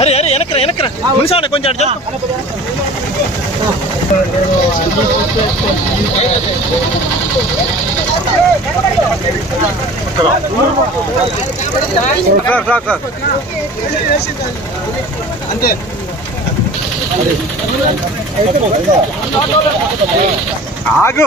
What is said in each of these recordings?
అరే అరే వెనకరా మునిసానే కొంచెం అంతే ఆగు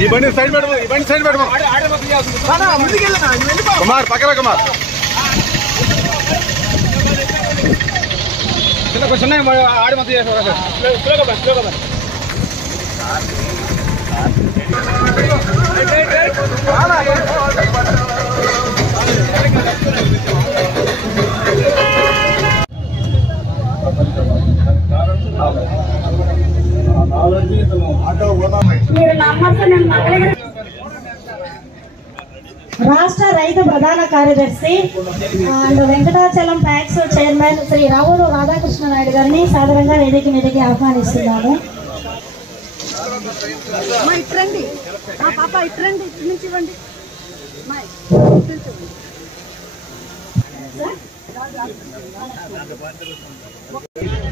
ఈ బండి సైడ్ పెట్టు, ఈ బండి సైడ్ పెట్టు కుమార్, పక్కన కుమార్. కొంచెం ఆడి మొత్తం చేస్తాం. రాష్ట్ర రైతు ప్రధాన కార్యదర్శి and Venkatachalam PACS chairman Shri Ravuru Radhakrishna Naidu గారిని సాధారణంగా వేదిక మీదకి ఆహ్వానిస్తున్నాము.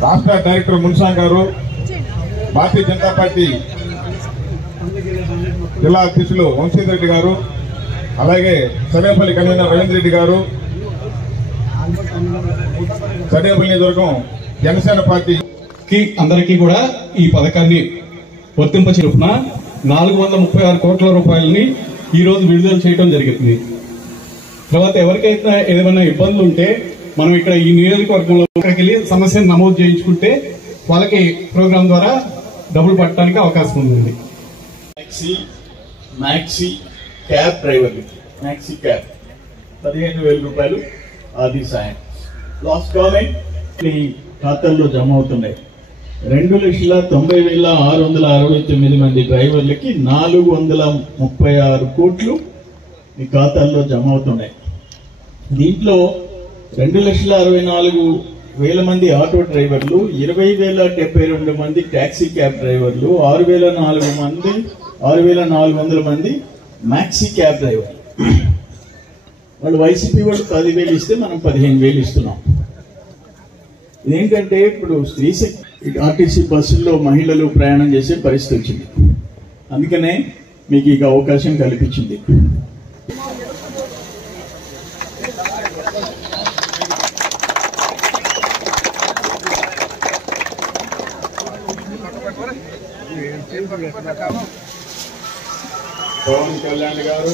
రాష్ట్ర డైరెక్టర్ మున్షా గారు, భారతీయ జనతా పార్టీ జిల్లా అధ్యక్షులు వంశీధర్ రెడ్డి గారు, అలాగే సర్వేపల్లి కన్వీనర్ రవీంద్ర రెడ్డి గారు, సర్వేపల్లి నియోజకవర్గం జనసేన పార్టీకి అందరికీ కూడా ఈ పథకాన్ని వర్తింపచేరుపున 436 కోట్ల రూపాయలని ఈ రోజు విడుదల చేయడం జరిగింది. తర్వాత ఎవరికైతే ఏదైనా ఇబ్బందులు ఉంటే మనం ఇక్కడ ఈ నియోజకవర్గంలో ఇక్కడికి వెళ్ళి సమస్యను నమోదు చేయించుకుంటే వాళ్ళకి ప్రోగ్రాం ద్వారా డబ్బులు పట్టడానికి అవకాశం ఉంది. మ్యాక్సీ క్యాబ్ డ్రైవర్లు, మ్యాక్సీ క్యాబ్ 15,000 రూపాయలు ఆది సాయం లాస్ట్ గవర్నమెంట్ ఖాతాల్లో జమ అవుతున్నాయి. 2,90,669 మంది డ్రైవర్లకి 436 కోట్లు మీ ఖాతాల్లో జమ అవుతున్నాయి. దీంట్లో 2,64,000 మంది ఆటో డ్రైవర్లు, 20,072 మంది ట్యాక్సీ క్యాబ్ డ్రైవర్లు, 6,400 మంది మ్యాక్సీ క్యాబ్ డ్రైవర్లు. వాళ్ళు వైసీపీ వాళ్ళు 10,000 ఇస్తే మనం 15,000 ఇస్తున్నాం. ఇదేంటంటే ఇప్పుడు ఆర్టీసీ బస్సుల్లో మహిళలు ప్రయాణం చేసే పరిస్థితి వచ్చింది. అందుకనే మీకు ఈ అవకాశం కల్పించింది. పవన్ కళ్యాణ్ గారు,